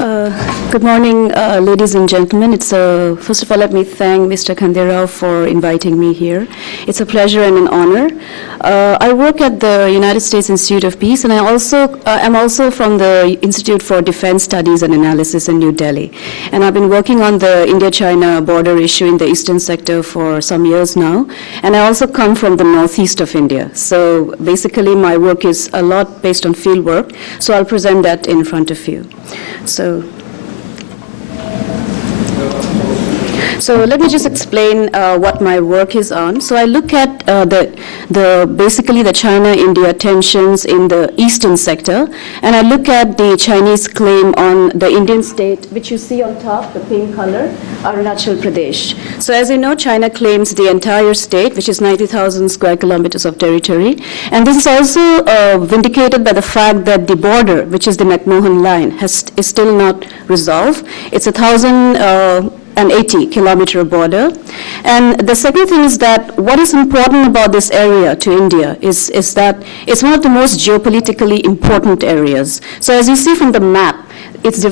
Good morning, ladies and gentlemen. First of all, let me thank Mr. Khanderao for inviting me here. It's a pleasure and an honor. I work at the United States Institute of Peace, and I'm also from the Institute for Defense Studies and Analysis in New Delhi. And I've been working on the India-China border issue in the eastern sector for some years now. And I also come from the northeast of India. So basically, my work is a lot based on field work. So I'll present that in front of you. So let me just explain what my work is on. So I look at basically the China-India tensions in the eastern sector, and I look at the Chinese claim on the Indian state, which you see on top, the pink color, Arunachal Pradesh. So as you know, China claims the entire state, which is 90,000 square kilometers of territory, and this is also vindicated by the fact that the border, which is the McMahon line, is still not resolved. It's 1,080-kilometer border. And the second thing is that what is important about this area to India is that it's one of the most geopolitically important areas. So as you see from the map, it's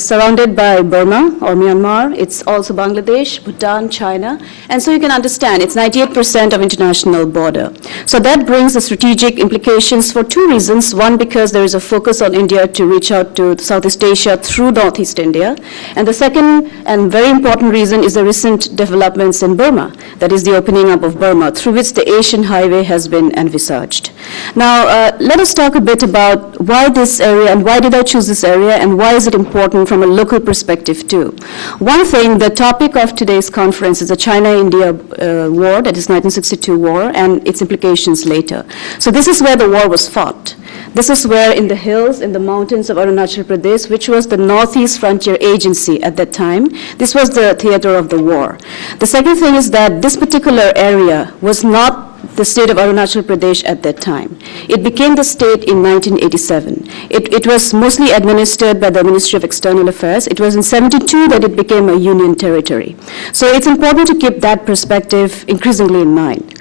surrounded by Burma or Myanmar. It's also Bangladesh, Bhutan, China. And so you can understand it's 98% of international border. So that brings the strategic implications for two reasons. One, because there is a focus on India to reach out to Southeast Asia through Northeast India. And the second and very important reason is the recent developments in Burma. That is the opening up of Burma, through which the Asian highway has been envisaged. Now, let us talk a bit about why this area and why did I choose this area and why is it important from a local perspective too. One thing, the topic of today's conference is the China-India war, that is 1962 war, and its implications later. So this is where the war was fought. This is where in the hills, in the mountains of Arunachal Pradesh, which was the Northeast Frontier Agency at that time, this was the theater of the war. The second thing is that this particular area was not the state of Arunachal Pradesh at that time. It became the state in 1987. It was mostly administered by the Ministry of External Affairs. It was in 1972 that it became a union territory. So it's important to keep that perspective increasingly in mind.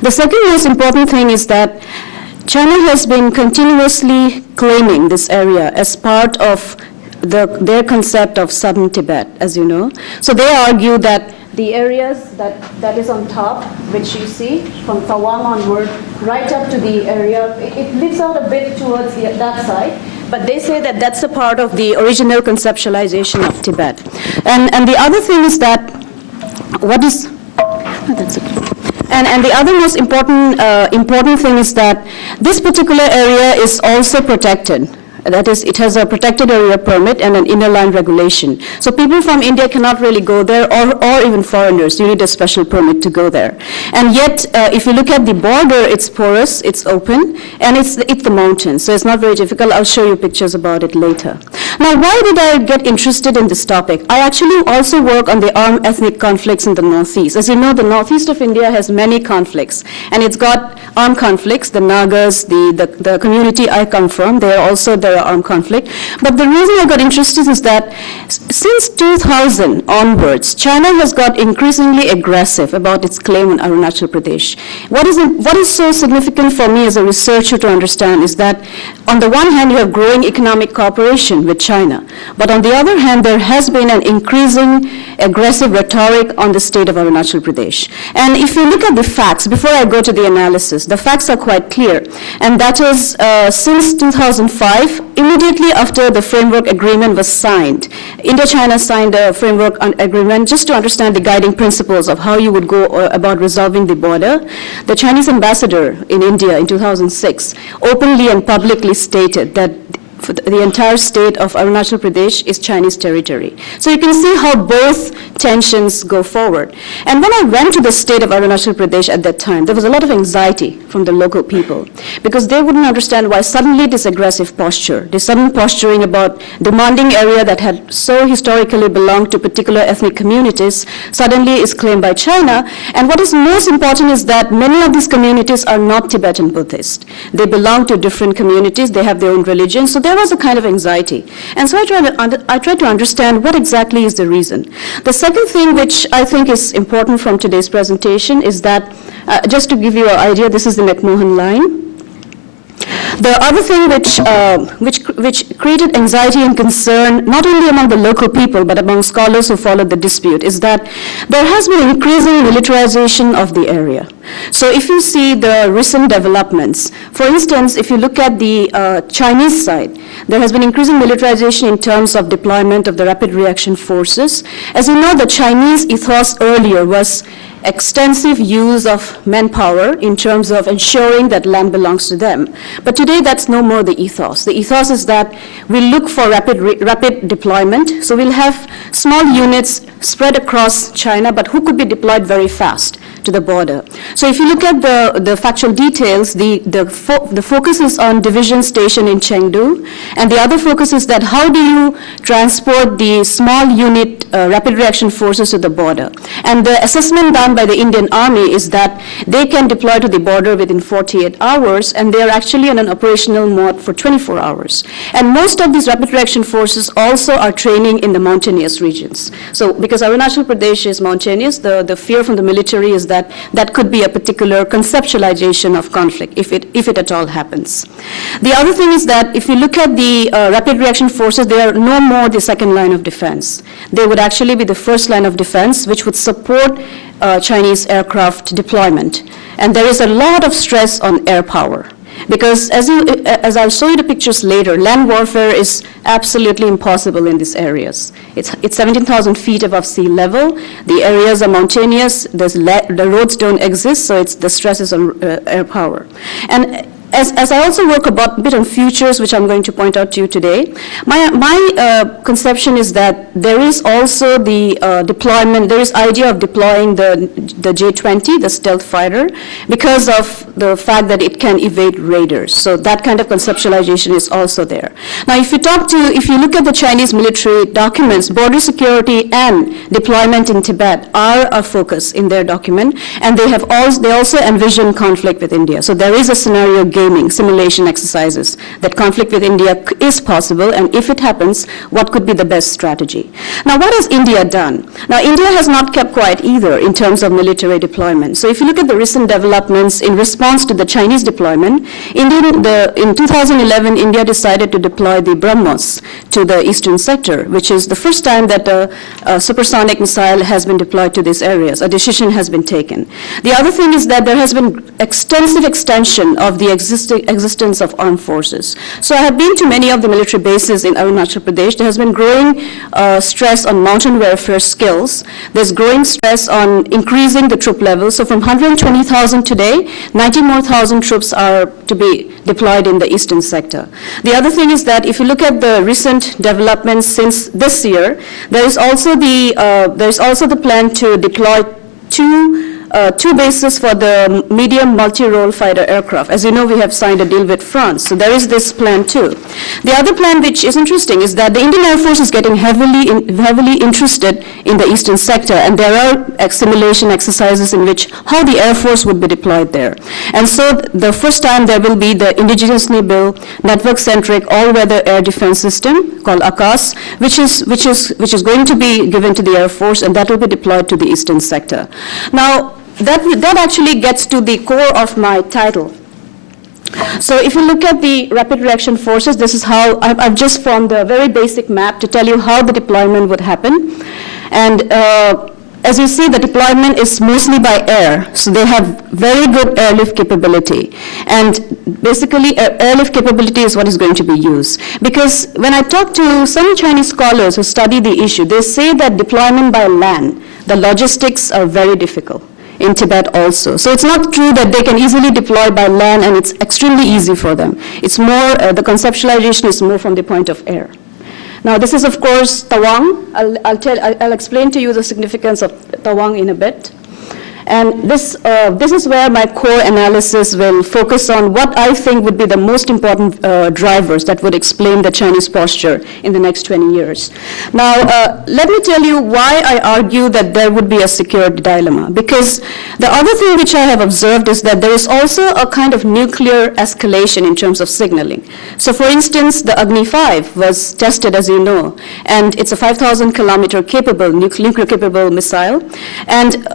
The second most important thing is that China has been continuously claiming this area as part of their concept of southern Tibet, as you know. So they argue that the areas that is on top, which you see from Tawang onward, right up to the area, it lives out a bit towards that side, but they say that that's a part of the original conceptualization of Tibet. And the other thing is that, And the other most important thing is that this particular area is also protected. That is, it has a protected area permit and an inner line regulation. So people from India cannot really go there, or even foreigners. You need a special permit to go there. And yet, if you look at the border, it's porous, it's open, and it's the mountains. So it's not very difficult. I'll show you pictures about it later. Now, why did I get interested in this topic? I actually also work on the armed ethnic conflicts in the Northeast. As you know, the Northeast of India has many conflicts, and it's got armed conflicts, the Nagas, the community I come from, there are armed conflict. But the reason I got interested is that since 2000 onwards, China has got increasingly aggressive about its claim on Arunachal Pradesh. What is so significant for me as a researcher to understand is that on the one hand, you have growing economic cooperation with China, but on the other hand, there has been an increasing aggressive rhetoric on the state of Arunachal Pradesh. And if you look at the facts, before I go to the analysis, the facts are quite clear. And that is, since 2005, immediately after the framework agreement was signed, Indo-China signed a framework agreement just to understand the guiding principles of how you would go about resolving the border. The Chinese ambassador in India in 2006 openly and publicly stated that the entire state of Arunachal Pradesh is Chinese territory. So you can see how both tensions go forward. And when I went to the state of Arunachal Pradesh at that time, there was a lot of anxiety from the local people because they wouldn't understand why suddenly this aggressive posture, this sudden posturing about demanding area that had so historically belonged to particular ethnic communities suddenly is claimed by China. And what is most important is that many of these communities are not Tibetan Buddhist. They belong to different communities. They have their own religion. So there was a kind of anxiety. And so I tried to understand what exactly is the reason. The second thing which I think is important from today's presentation is that, just to give you an idea, this is the McMahon line. The other thing which created anxiety and concern, not only among the local people, but among scholars who followed the dispute, is that there has been increasing militarization of the area. So if you see the recent developments, for instance, if you look at the Chinese side, there has been increasing militarization in terms of deployment of the rapid reaction forces. As you know, the Chinese ethos earlier was extensive use of manpower in terms of ensuring that land belongs to them. But today, that's no more the ethos. The ethos is that we look for rapid deployment. So we'll have small units spread across China, but who could be deployed very fast to the border. So if you look at the factual details, the focus is on division station in Chengdu, and the other focus is that how do you transport the small unit rapid reaction forces to the border. And the assessment done by the Indian Army is that they can deploy to the border within 48 hours, and they are actually on an operational mode for 24 hours. And most of these rapid reaction forces also are training in the mountainous regions. So because Arunachal Pradesh is mountainous, the fear from the military is that that could be a particular conceptualization of conflict if it at all happens. The other thing is that if you look at the rapid reaction forces, they are no more the second line of defense. They would actually be the first line of defense, which would support Chinese aircraft deployment. And there is a lot of stress on air power. Because as I'll show you the pictures later, land warfare is absolutely impossible in these areas. It's 17,000 feet above sea level. The areas are mountainous. The roads don't exist, so the stress is on air power. And as I also work a bit on futures, which I'm going to point out to you today, my conception is that there is also the deployment, there is idea of deploying the J-20, the stealth fighter, because of the fact that it can evade raiders. So that kind of conceptualization is also there. Now, if you look at the Chinese military documents, border security and deployment in Tibet are a focus in their document, and they also envision conflict with India. So there is a scenario gaming, simulation exercises, that conflict with India is possible, and if it happens, what could be the best strategy? Now, what has India done? Now, India has not kept quiet either in terms of military deployment. So if you look at the recent developments in response to the Chinese deployment, in 2011, India decided to deploy the BrahMos to the eastern sector, which is the first time that a supersonic missile has been deployed to these areas. A decision has been taken. The other thing is that there has been extensive extension of the existence of armed forces. So I have been to many of the military bases in Arunachal Pradesh. There has been growing stress on mountain warfare skills. There's growing stress on increasing the troop level. So from 120,000 today, 90 more thousand troops are to be deployed in the eastern sector. The other thing is that if you look at the recent developments since this year, there is also the plan to deploy two bases for the medium multi-role fighter aircraft. As you know, we have signed a deal with France, so there is this plan too. The other plan, which is interesting, is that the Indian Air Force is getting heavily interested in the eastern sector, and there are simulation exercises in which how the Air Force would be deployed there. And so the first time there will be the indigenously built, network-centric, all-weather air defense system called ACAS, which is going to be given to the Air Force, and that will be deployed to the eastern sector. Now, that actually gets to the core of my title. So if you look at the rapid reaction forces, this is how I've just formed a very basic map to tell you how the deployment would happen. And as you see, the deployment is mostly by air, so they have very good airlift capability. And basically, airlift capability is what is going to be used. Because when I talk to some Chinese scholars who study the issue, they say that deployment by land, the logistics are very difficult in Tibet also. So it's not true that they can easily deploy by land and it's extremely easy for them. It's more, the conceptualization is more from the point of air. Now this is of course Tawang. I'll explain to you the significance of Tawang in a bit. And this is where my core analysis will focus on what I think would be the most important drivers that would explain the Chinese posture in the next 20 years. Now, let me tell you why I argue that there would be a security dilemma. Because the other thing which I have observed is that there is also a kind of nuclear escalation in terms of signaling. So for instance, the Agni 5 was tested, as you know, and it's a 5,000 kilometer capable, nuclear capable missile. And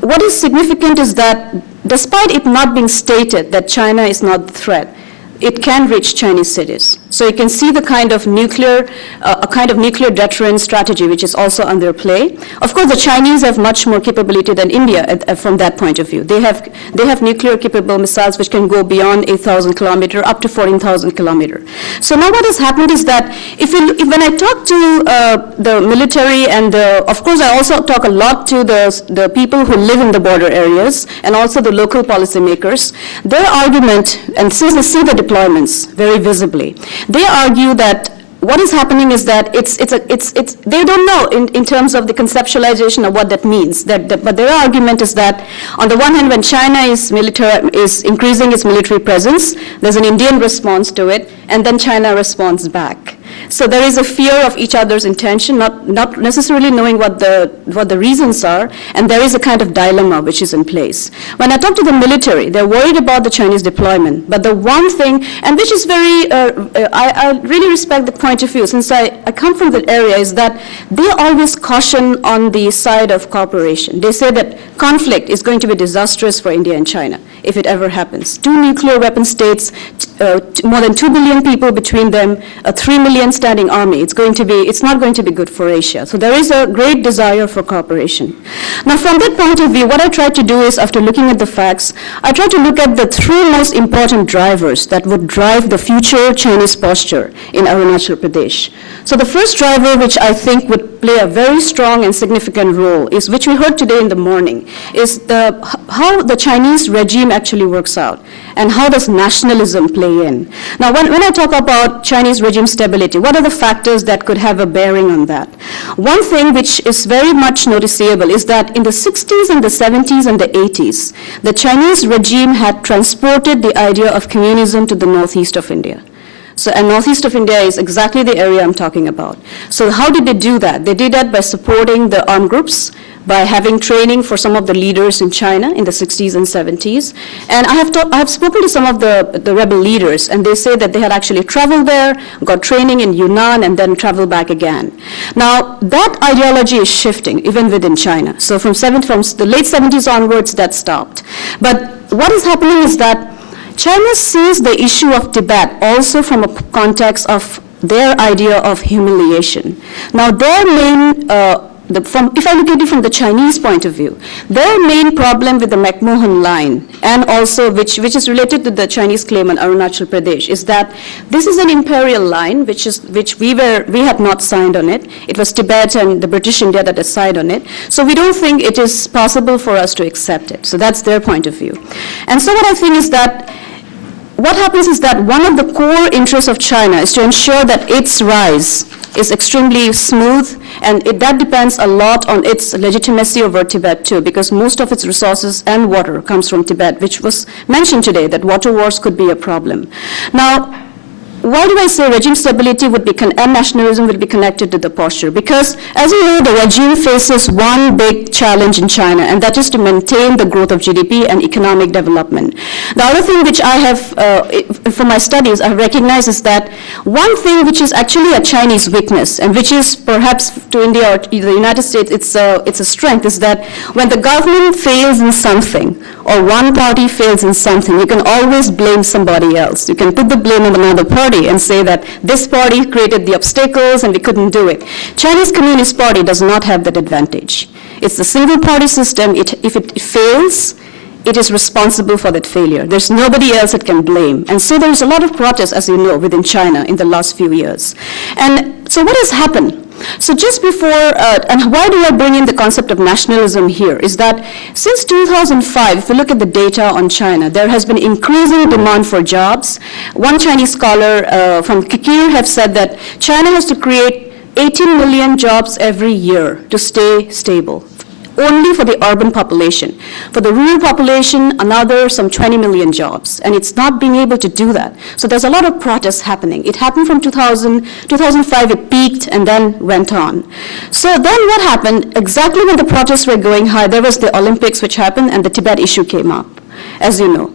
what is significant is that despite it not being stated that China is not the threat, it can reach Chinese cities. So you can see the kind of nuclear, a kind of nuclear deterrent strategy which is also under play. Of course, the Chinese have much more capability than India from that point of view. They have nuclear capable missiles which can go beyond 8,000 kilometers up to 14,000 kilometers. So now what has happened is that when I talk to the military and of course I also talk a lot to the people who live in the border areas and also the local policymakers, their argument, and since they see the deployments very visibly, they argue that what is happening is that they don't know in terms of the conceptualization of what that means. But their argument is that on the one hand, when China is increasing its military presence, there's an Indian response to it, and then China responds back. So there is a fear of each other's intention, not necessarily knowing what the reasons are, and there is a kind of dilemma which is in place. When I talk to the military, they're worried about the Chinese deployment, but the one thing, and which is very, I really respect the point of view, since I come from that area, is that they always caution on the side of cooperation. They say that conflict is going to be disastrous for India and China if it ever happens. Two nuclear weapon states, more than 2 billion people between them, a 3 million standing army. It's not going to be good for Asia. So there is a great desire for cooperation. Now, from that point of view, what I try to do is, after looking at the facts, I try to look at the three most important drivers that would drive the future Chinese posture in Arunachal Pradesh. So the first driver, which I think would play a very strong and significant role, is which we heard today in the morning, is how the Chinese regime actually works out and how does nationalism play in. Now, when I talk about Chinese regime stability, what are the factors that could have a bearing on that? One thing which is very much noticeable is that in the 60s and the 70s and the 80s, the Chinese regime had transported the idea of communism to the northeast of India. So, and northeast of India is exactly the area I'm talking about. So how did they do that? They did that by supporting the armed groups, by having training for some of the leaders in China in the 60s and 70s. And I have spoken to some of the rebel leaders, and they say that they had actually traveled there, got training in Yunnan, and then traveled back again. Now, that ideology is shifting, even within China. So from the late 70s onwards, that stopped. But what is happening is that China sees the issue of Tibet also from a context of their idea of humiliation. Now, their main if I look at it from the Chinese point of view, their main problem with the McMahon line, and also which is related to the Chinese claim on Arunachal Pradesh, is that this is an imperial line which we had not signed on it. It was Tibet and the British India that had signed on it. So we don't think it is possible for us to accept it. So that's their point of view. And so what I think is that what happens is that one of the core interests of China is to ensure that its rise is extremely smooth, and that depends a lot on its legitimacy over Tibet too, because most of its resources and water comes from Tibet, which was mentioned today, that water wars could be a problem. Now, why do I say regime stability and nationalism would be connected to the posture? Because, as you know, the regime faces one big challenge in China, and that is to maintain the growth of GDP and economic development. The other thing which I have, from my studies, I recognize is that one thing which is actually a Chinese weakness, and which is perhaps to India or the United States, it's a strength, is that when the government fails in something, or one party fails in something, you can always blame somebody else. You can put the blame on another party and say that this party created the obstacles and we couldn't do it. Chinese Communist Party does not have that advantage. It's the single party system. If it fails, it is responsible for that failure. There's nobody else it can blame. And so there's a lot of protests, as you know, within China in the last few years. And so what has happened? So just before, and why do I bring in the concept of nationalism here, is that since 2005, if you look at the data on China, there has been increasing demand for jobs. One Chinese scholar from Kikir have said that China has to create 18 million jobs every year to stay stable, only for the urban population. For the rural population, another some 20 million jobs, and it's not being able to do that. So there's a lot of protests happening. It happened from 2005, it peaked and then went on. So then what happened, exactly when the protests were going high, there was the Olympics which happened and the Tibet issue came up, as you know.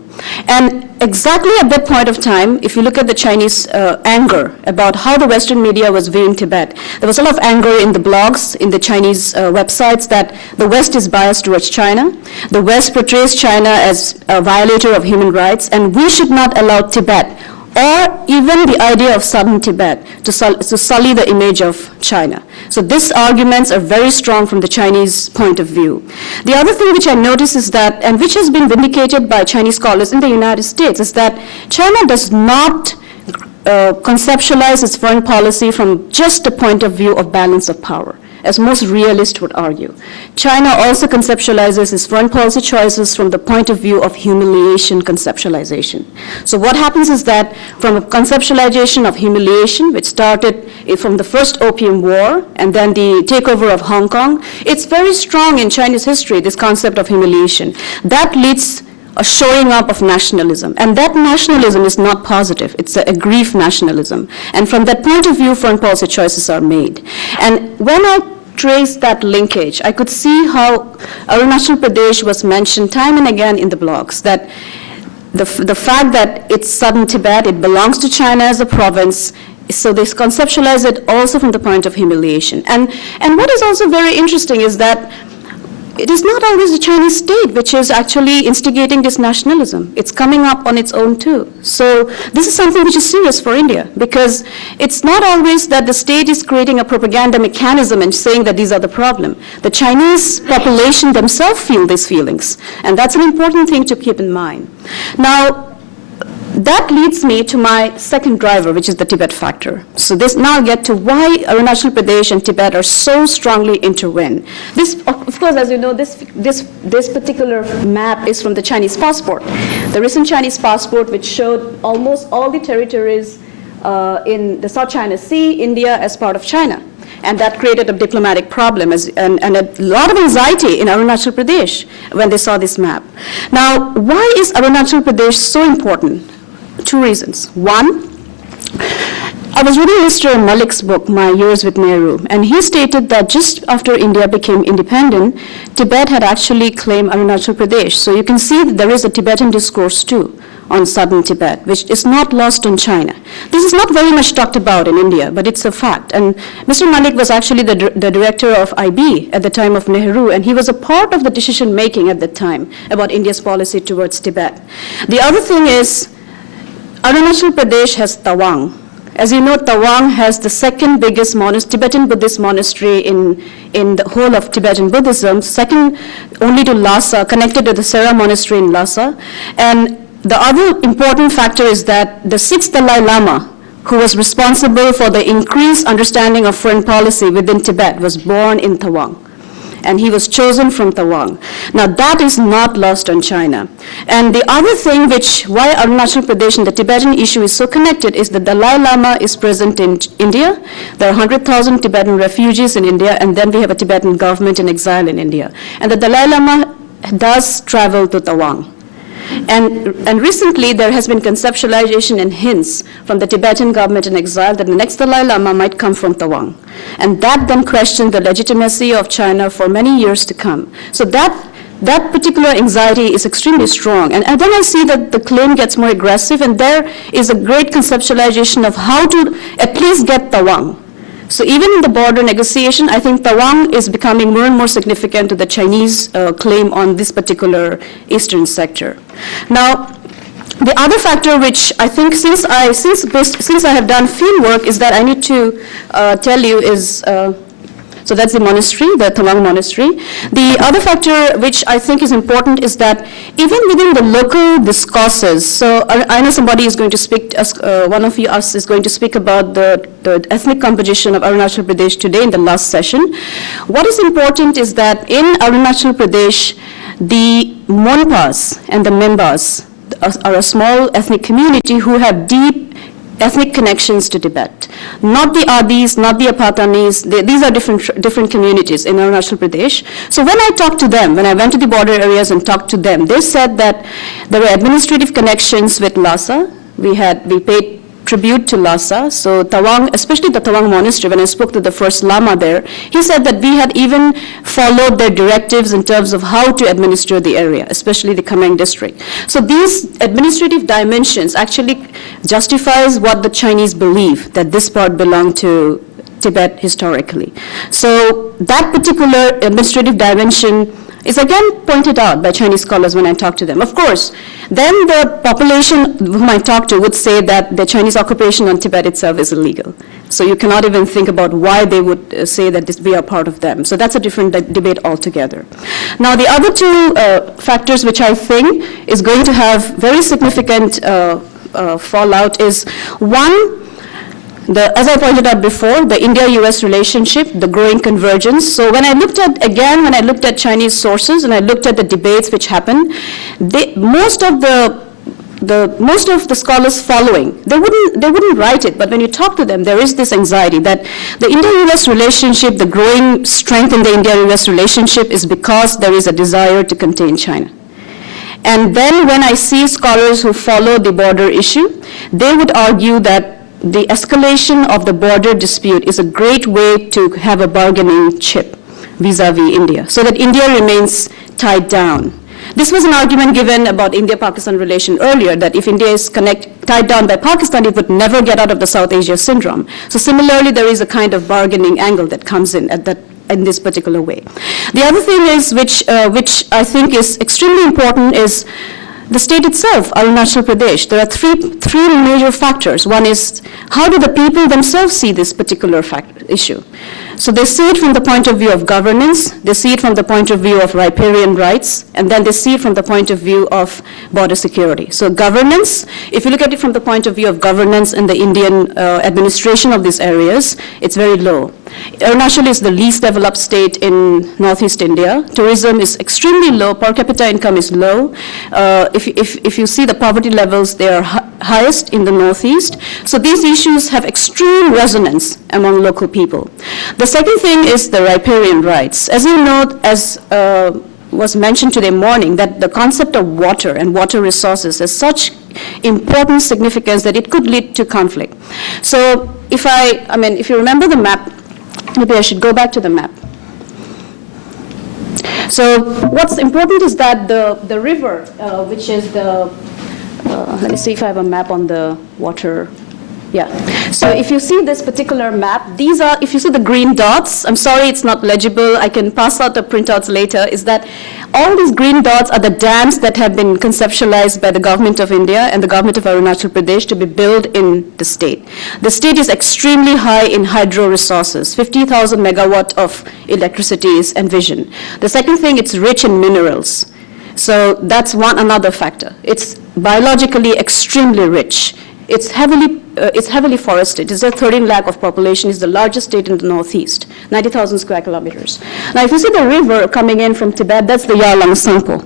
And exactly at that point of time, if you look at the Chinese anger about how the Western media was viewing Tibet, there was a lot of anger in the blogs, in the Chinese websites, that the West is biased towards China. The West portrays China as a violator of human rights, and we should not allow Tibet or even the idea of southern Tibet to sully the image of China. So these arguments are very strong from the Chinese point of view. The other thing which I notice is that, and which has been vindicated by Chinese scholars in the United States, is that China does not conceptualize its foreign policy from just the point of view of balance of power, as most realists would argue. China also conceptualizes its foreign policy choices from the point of view of humiliation conceptualization. So what happens is that from a conceptualization of humiliation, which started from the first Opium War and then the takeover of Hong Kong, it's very strong in Chinese history, this concept of humiliation. That leads a showing up of nationalism. And that nationalism is not positive. It's a grief nationalism. And from that point of view, foreign policy choices are made. And when I traced that linkage, I could see how Arunachal Pradesh was mentioned time and again in the blogs, that the fact that it's southern Tibet, it belongs to China as a province, so they conceptualize it also from the point of humiliation. And what is also very interesting is that it is not always the Chinese state which is actually instigating this nationalism. It's coming up on its own too. So this is something which is serious for India, because it's not always that the state is creating a propaganda mechanism and saying that these are the problem. The Chinese population themselves feel these feelings, and that's an important thing to keep in mind. Now, that leads me to my second driver, which is the Tibet factor. So this now get to why Arunachal Pradesh and Tibet are so strongly intertwined. This, of course, as you know, this particular map is from the Chinese passport. The recent Chinese passport, which showed almost all the territories in the South China Sea, India as part of China. And that created a diplomatic problem and a lot of anxiety in Arunachal Pradesh when they saw this map. Now, why is Arunachal Pradesh so important? Two reasons. One, I was reading Mr. Malik's book, My Years with Nehru, and he stated that just after India became independent, Tibet had actually claimed Arunachal Pradesh. So you can see that there is a Tibetan discourse too on southern Tibet, which is not lost on China. This is not very much talked about in India, but it's a fact. And Mr. Malik was actually the director of IB at the time of Nehru, and he was a part of the decision-making at that time about India's policy towards Tibet. The other thing is, Arunachal Pradesh has Tawang. As you know, Tawang has the second biggest Tibetan Buddhist monastery in the whole of Tibetan Buddhism, second only to Lhasa, connected to the Sera monastery in Lhasa. And the other important factor is that the sixth Dalai Lama, who was responsible for the increased understanding of foreign policy within Tibet, was born in Tawang. And he was chosen from Tawang. Now that is not lost on China. And the other thing why Arunachal Pradesh and the Tibetan issue is so connected is the Dalai Lama is present in India. There are 100,000 Tibetan refugees in India, and then we have a Tibetan government in exile in India. And the Dalai Lama does travel to Tawang. And recently, there has been conceptualization and hints from the Tibetan government in exile that the next Dalai Lama might come from Tawang. And that then questioned the legitimacy of China for many years to come. So that particular anxiety is extremely strong. And then I see that the claim gets more aggressive, and there is a great conceptualization of how to at least get Tawang. So even in the border negotiation, I think Tawang is becoming more and more significant to the Chinese claim on this particular eastern sector. Now, the other factor which I think since I have done field work is that I need to tell you is, so that's the monastery, the Tawang monastery. The other factor which I think is important is that even within the local discourses, so I know somebody is going to speak, one of us is going to speak about the ethnic composition of Arunachal Pradesh today in the last session. What is important is that in Arunachal Pradesh, the Monpas and the Membas are a small ethnic community who have deep ethnic connections to Tibet. Not the Adis, not the Apatanis, these are different communities in Arunachal Pradesh. So when I talked to them, when I went to the border areas and talked to them, they said that there were administrative connections with Lhasa. We paid tribute to Lhasa. So Tawang, especially the Tawang monastery, when I spoke to the first Lama there, he said that we had even followed their directives in terms of how to administer the area, especially the Kameng district. So these administrative dimensions actually justifies what the Chinese believe, that this part belonged to Tibet historically. So that particular administrative dimension is again pointed out by Chinese scholars when I talk to them. Of course, then the population whom I talk to would say that the Chinese occupation on Tibet itself is illegal. So you cannot even think about why they would say that we are part of them. So that's a different debate altogether. Now, the other two factors which I think is going to have very significant fallout is, one, as I pointed out before, the India-US relationship, the growing convergence. So when I looked at Chinese sources and I looked at the debates which happened, most of the scholars following, they wouldn't write it, but when you talk to them, there is this anxiety that the India-US relationship, the growing strength in the India-US relationship is because there is a desire to contain China. And then when I see scholars who follow the border issue, they would argue that the escalation of the border dispute is a great way to have a bargaining chip vis-a-vis India, so that India remains tied down. This was an argument given about India-Pakistan relation earlier, that if India is tied down by Pakistan, it would never get out of the South Asia syndrome. So similarly, there is a kind of bargaining angle that comes in in this particular way. The other thing is, which I think is extremely important, is the state itself, Arunachal Pradesh. There are three major factors. One is, how do the people themselves see this particular issue? So they see it from the point of view of governance, they see it from the point of view of riparian rights, and then they see it from the point of view of border security. So governance, if you look at it from the point of view of governance in the Indian administration of these areas, it's very low. Arunachal is the least developed state in Northeast India. Tourism is extremely low, per capita income is low. If you see the poverty levels, they are highest in the Northeast. So these issues have extreme resonance among local people. The second thing is the riparian rights. As you know, as was mentioned today morning, that the concept of water and water resources has such important significance that it could lead to conflict. So if you remember the map, maybe I should go back to the map. So what's important is that the river, which is the, let me see if I have a map on the water. Yeah. So if you see this particular map, these are, if you see the green dots, I'm sorry it's not legible, I can pass out the printouts later, is that all these green dots are the dams that have been conceptualized by the government of India and the government of Arunachal Pradesh to be built in the state. The state is extremely high in hydro resources. 50,000 megawatt of electricity is envisioned. The second thing, it's rich in minerals. So that's another factor. It's biologically extremely rich. It's heavily forested. It's a 13 lakh of population. It's the largest state in the Northeast, 90,000 square kilometers. Now, if you see the river coming in from Tibet, that's the Yarlang Tsangpo.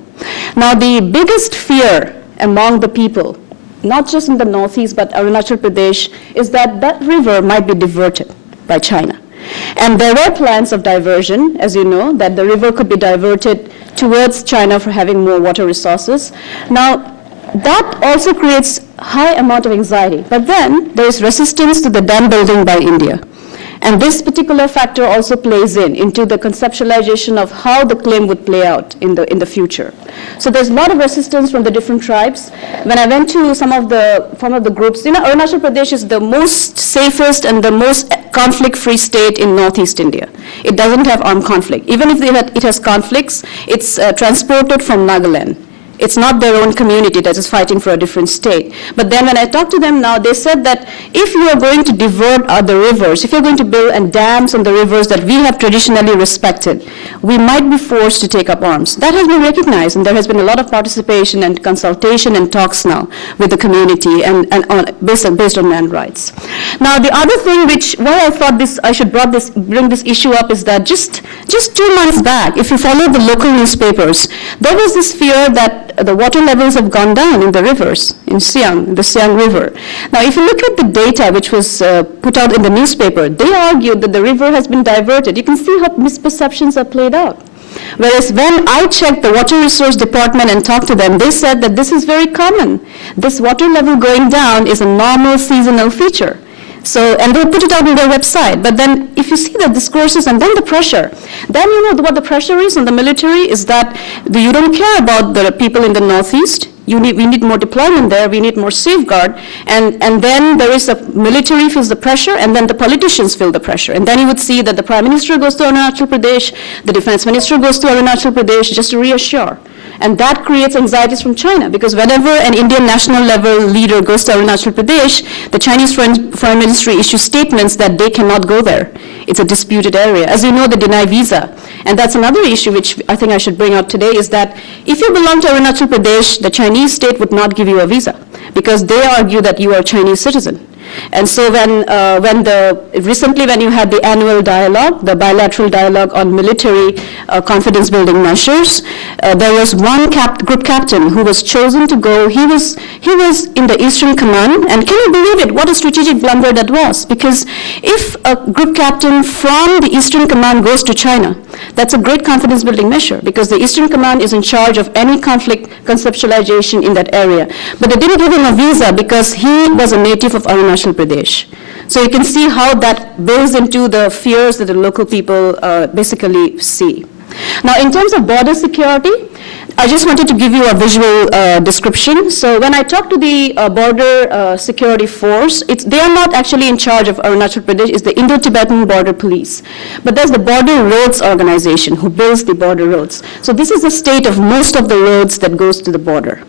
Now, the biggest fear among the people, not just in the Northeast, but Arunachal Pradesh, is that that river might be diverted by China. And there were plans of diversion, as you know, that the river could be diverted towards China for having more water resources. Now, that also creates high amount of anxiety. But then there is resistance to the dam building by India. And this particular factor also plays into the conceptualization of how the claim would play out in the future. So there's a lot of resistance from the different tribes. When I went to some of the groups, you know, Arunachal Pradesh is the most safest and the most conflict-free state in Northeast India. It doesn't have armed conflict. Even if it has conflicts, it's transported from Nagaland. It's not their own community that is fighting for a different state. But then when I talk to them now, they said that if you are going to divert the rivers, if you're going to build dams on the rivers that we have traditionally respected, we might be forced to take up arms. That has been recognized, and there has been a lot of participation and consultation and talks now with the community and based on land rights. Now, the other thing why I thought I should bring this issue up is that just 2 months back, if you follow the local newspapers, there was this fear that the water levels have gone down in the rivers, in the Siang River. Now, if you look at the data which was put out in the newspaper, they argued that the river has been diverted. You can see how misperceptions are played out. Whereas when I checked the Water Resource Department and talked to them, they said that this is very common. This water level going down is a normal seasonal feature. So, and they put it out on their website. But then if you see the discourses and then the pressure, then you know what the pressure is on the military is that you don't care about the people in the Northeast. We need more deployment there, we need more safeguard, and then there is the military feels the pressure, and then the politicians feel the pressure. And then you would see that the Prime Minister goes to Arunachal Pradesh, the Defense Minister goes to Arunachal Pradesh just to reassure. And that creates anxieties from China, because whenever an Indian national level leader goes to Arunachal Pradesh, the Chinese Foreign Ministry issues statements that they cannot go there. It's a disputed area. As you know, they deny visa. And that's another issue which I think I should bring out today, is that if you belong to Arunachal Pradesh, the Chinese state would not give you a visa, because they argue that you are a Chinese citizen. And so recently when you had the annual dialogue, the bilateral dialogue on military confidence building measures, there was one group captain who was chosen to go. He was in the Eastern Command, and can you believe it, what a strategic blunder that was? Because if a group captain from the Eastern Command goes to China, that's a great confidence building measure, because the Eastern Command is in charge of any conflict conceptualization in that area. But they didn't give him a visa because he was a native of Arunachal Pradesh. So you can see how that builds into the fears that the local people basically see. Now, in terms of border security, I just wanted to give you a visual description. So when I talk to the border security force, they are not actually in charge of Arunachal Pradesh, it's the Indo-Tibetan Border Police. But there's the Border Roads Organization who builds the border roads. So this is the state of most of the roads that goes to the border.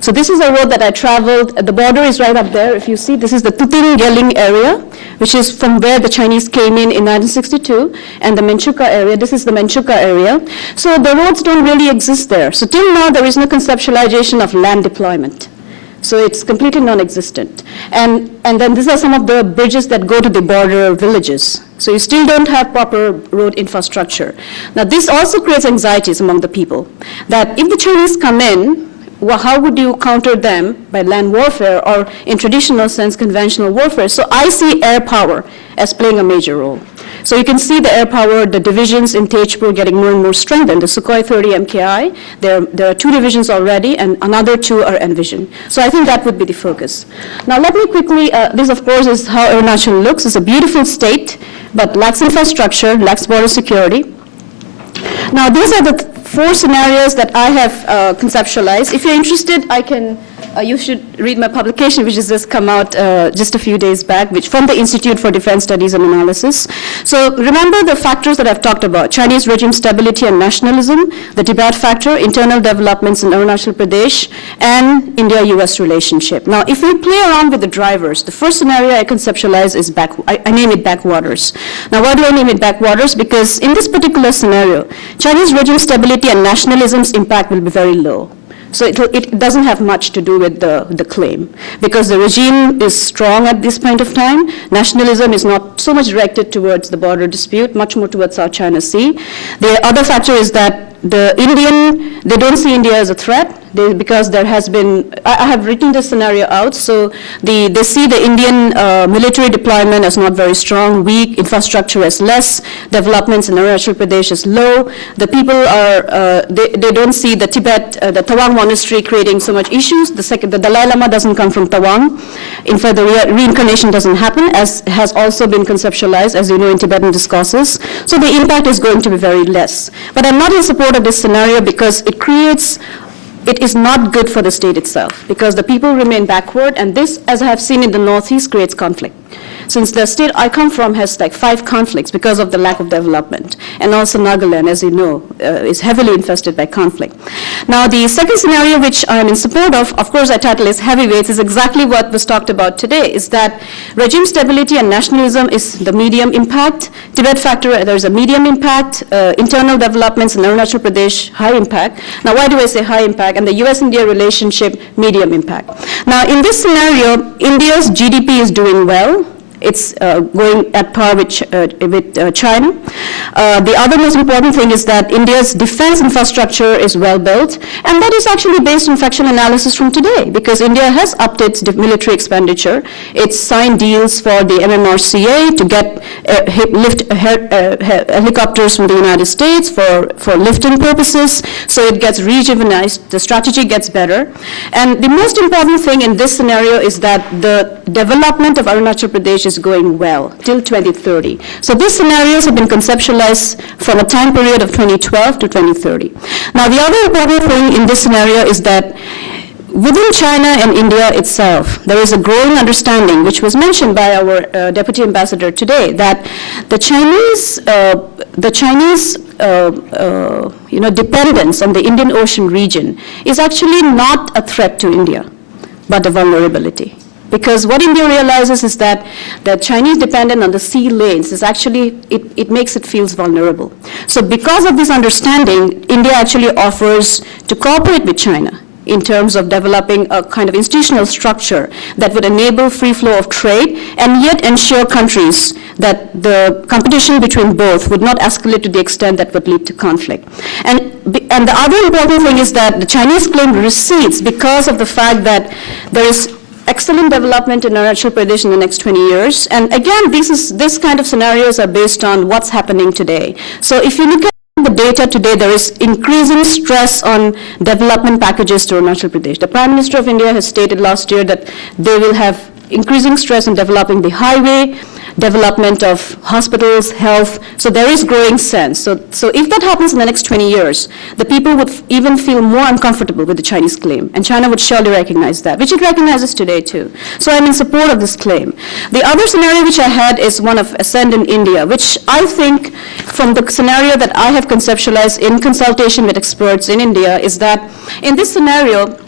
So this is a road that I traveled. The border is right up there. If you see, this is the Tuting-Geling area, which is from where the Chinese came in 1962, and the Menchuka area. This is the Menchuka area. So the roads don't really exist there. So till now, there is no conceptualization of land deployment. So it's completely non-existent. And then these are some of the bridges that go to the border villages. So you still don't have proper road infrastructure. Now, this also creates anxieties among the people, that if the Chinese come in, well, how would you counter them by land warfare, or in traditional sense, conventional warfare? So I see air power as playing a major role. So you can see the air power, the divisions in Tejpur getting more and more strengthened. The Sukhoi 30 MKI, there are 2 divisions already, and another 2 are envisioned. So I think that would be the focus. Now let me quickly, this of course is how Arunachal looks. It's a beautiful state, but lacks infrastructure, lacks border security. Now these are the 4 scenarios that I have conceptualized. If you're interested, you should read my publication, which has just come out just a few days back, which from the Institute for Defense Studies and Analysis. So remember the factors that I've talked about: Chinese regime stability and nationalism, the Tibet factor, internal developments in Arunachal Pradesh, and India-US relationship. Now, if we play around with the drivers, the first scenario I conceptualize is I name it backwaters. Now, why do I name it backwaters? Because in this particular scenario, Chinese regime stability and nationalism's impact will be very low. So it doesn't have much to do with the claim, because the regime is strong at this point of time. Nationalism is not so much directed towards the border dispute, much more towards South China Sea. The other factor is that they don't see India as a threat, because there has been, I have written this scenario out, so they see the Indian military deployment as not very strong, weak, infrastructure as less, developments in Arunachal Pradesh is low. The people are, they don't see the Tibet, the Tawang monastery creating so much issues. The Dalai Lama doesn't come from Tawang. In fact, the reincarnation doesn't happen, as has also been conceptualized, as you know, in Tibetan discourses. So the impact is going to be very less. But I'm not in support of this scenario, because it is not good for the state itself, because the people remain backward, and this, as I have seen in the Northeast, creates conflict. Since the state I come from has like 5 conflicts because of the lack of development. And also Nagaland, as you know, is heavily infested by conflict. Now, the second scenario which I'm in support of course I title is heavyweights, is exactly what was talked about today, is that regime stability and nationalism is the medium impact. Tibet factor, there's a medium impact. Internal developments in Arunachal Pradesh, high impact. Now, why do I say high impact? And the US-India relationship, medium impact. Now, in this scenario, India's GDP is doing well. It's going at par with China. The other most important thing is that India's defense infrastructure is well built, and that is actually based on factual analysis from today, because India has upped its military expenditure. It's signed deals for the MMRCA to get helicopters from the United States for lifting purposes, so it gets rejuvenized, the strategy gets better. And the most important thing in this scenario is that the development of Arunachal Pradesh is going well till 2030. So these scenarios have been conceptualized from a time period of 2012 to 2030. Now, the other important thing in this scenario is that within China and India itself, there is a growing understanding, which was mentioned by our Deputy Ambassador today, that the Chinese dependence on the Indian Ocean region is actually not a threat to India, but a vulnerability. Because what India realizes is that the Chinese dependence on the sea lanes is actually, it makes it feels vulnerable. So because of this understanding, India actually offers to cooperate with China in terms of developing a kind of institutional structure that would enable free flow of trade and yet ensure countries that the competition between both would not escalate to the extent that would lead to conflict. And the other important thing is that the Chinese claim recedes because of the fact that there is excellent development in Arunachal Pradesh in the next 20 years. And again, this kind of scenarios are based on what's happening today. So if you look at the data today, there is increasing stress on development packages to Arunachal Pradesh. The Prime Minister of India has stated last year that they will have increasing stress on developing the highway, development of hospitals, health. So there is growing sense. So if that happens in the next 20 years, the people would even feel more uncomfortable with the Chinese claim. And China would surely recognize that, which it recognizes today too. So I'm in support of this claim. The other scenario which I had is one of ascent in India, which I think from the scenario that I have conceptualized in consultation with experts in India is that in this scenario,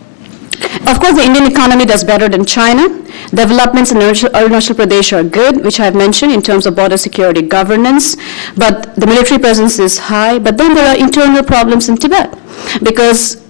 of course, the Indian economy does better than China. Developments in Arunachal Pradesh are good, which I have mentioned in terms of border security governance, but the military presence is high. But then there are internal problems in Tibet, because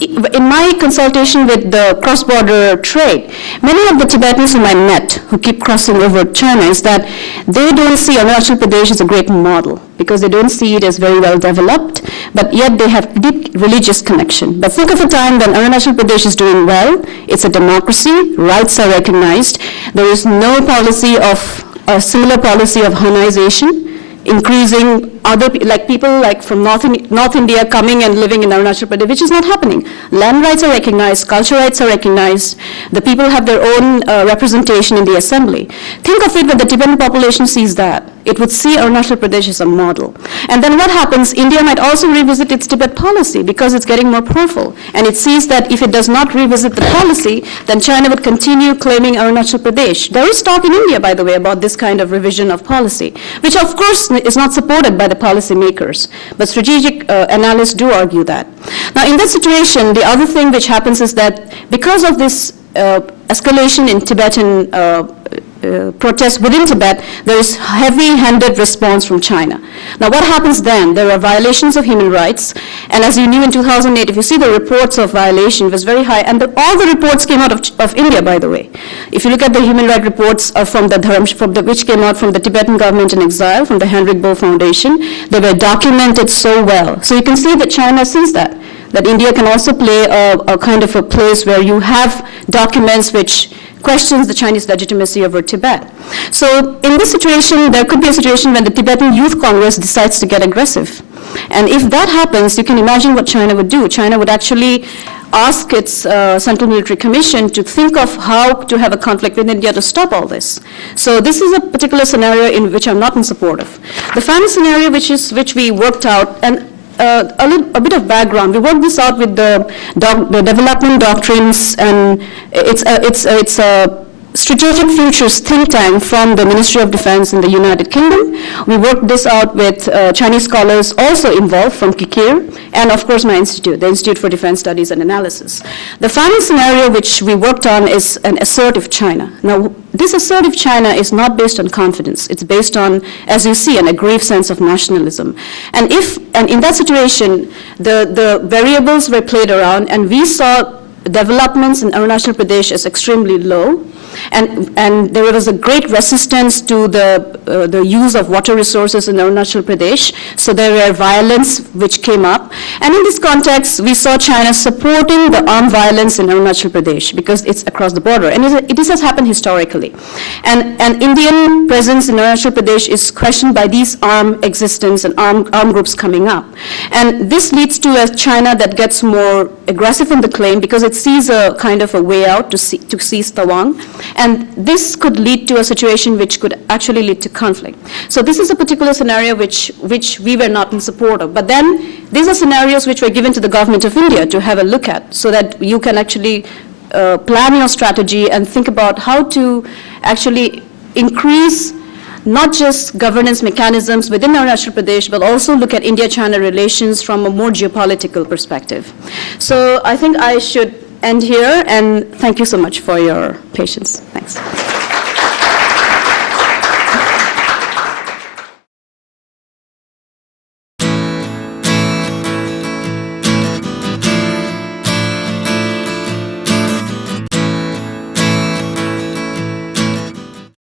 in my consultation with the cross-border trade, many of the Tibetans whom I met who keep crossing over China is that they don't see Arunachal Pradesh as a great model because they don't see it as very well developed, but yet they have deep religious connection. But think of a time when Arunachal Pradesh is doing well, it's a democracy, rights are recognized, there is no policy of, a similar policy of Hanization, increasing other, like people like from North India coming and living in Arunachal Pradesh, which is not happening. Land rights are recognized, cultural rights are recognized, the people have their own representation in the assembly. Think of it when the Tibetan population sees that. It would see Arunachal Pradesh as a model. And then what happens, India might also revisit its Tibet policy because it's getting more powerful. And it sees that if it does not revisit the policy, then China would continue claiming Arunachal Pradesh. There is talk in India, by the way, about this kind of revision of policy, which of course is not supported by the policymakers, but strategic analysts do argue that. Now, in that situation, the other thing which happens is that because of this escalation in Tibetan protests within Tibet, there is heavy-handed response from China. Now, what happens then? There are violations of human rights, and as you knew in 2008, if you see the reports of violation, it was very high, and all the reports came out of India, by the way. If you look at the human rights reports which came out from the Tibetan government in exile, from the Henrik Bo Foundation, they were documented so well. So you can see that China sees that India can also play a kind of a place where you have documents which questions the Chinese legitimacy over Tibet. So in this situation, there could be a situation when the Tibetan Youth Congress decides to get aggressive. And if that happens, you can imagine what China would do. China would actually ask its Central Military Commission to think of how to have a conflict with India to stop all this. So this is a particular scenario in which I'm not in support of. The final scenario which we worked out, and a bit of background. We worked this out with the development doctrines, and it's a strategic futures think tank from the Ministry of Defense in the United Kingdom. We worked this out with Chinese scholars also involved from Kikir, and of course my institute, the Institute for Defense Studies and Analysis. The final scenario which we worked on is an assertive China. Now, this assertive China is not based on confidence. It's based on, as you see, an aggrieved sense of nationalism. And in that situation, the variables were played around, and we saw developments in Arunachal Pradesh as extremely low. And there was a great resistance to the use of water resources in Arunachal Pradesh, so there were violence which came up. And in this context, we saw China supporting the armed violence in Arunachal Pradesh because it's across the border, and this has happened historically. And Indian presence in Arunachal Pradesh is questioned by these armed existence and armed groups coming up. And this leads to a China that gets more aggressive in the claim because it sees a kind of a way out to seize Tawang. And this could lead to a situation which could actually lead to conflict. So this is a particular scenario which we were not in support of. But then these are scenarios which were given to the government of India to have a look at, so that you can actually plan your strategy and think about how to actually increase not just governance mechanisms within Arunachal Pradesh, but also look at India-China relations from a more geopolitical perspective. So I think I should end here, and thank you so much for your patience. Thanks.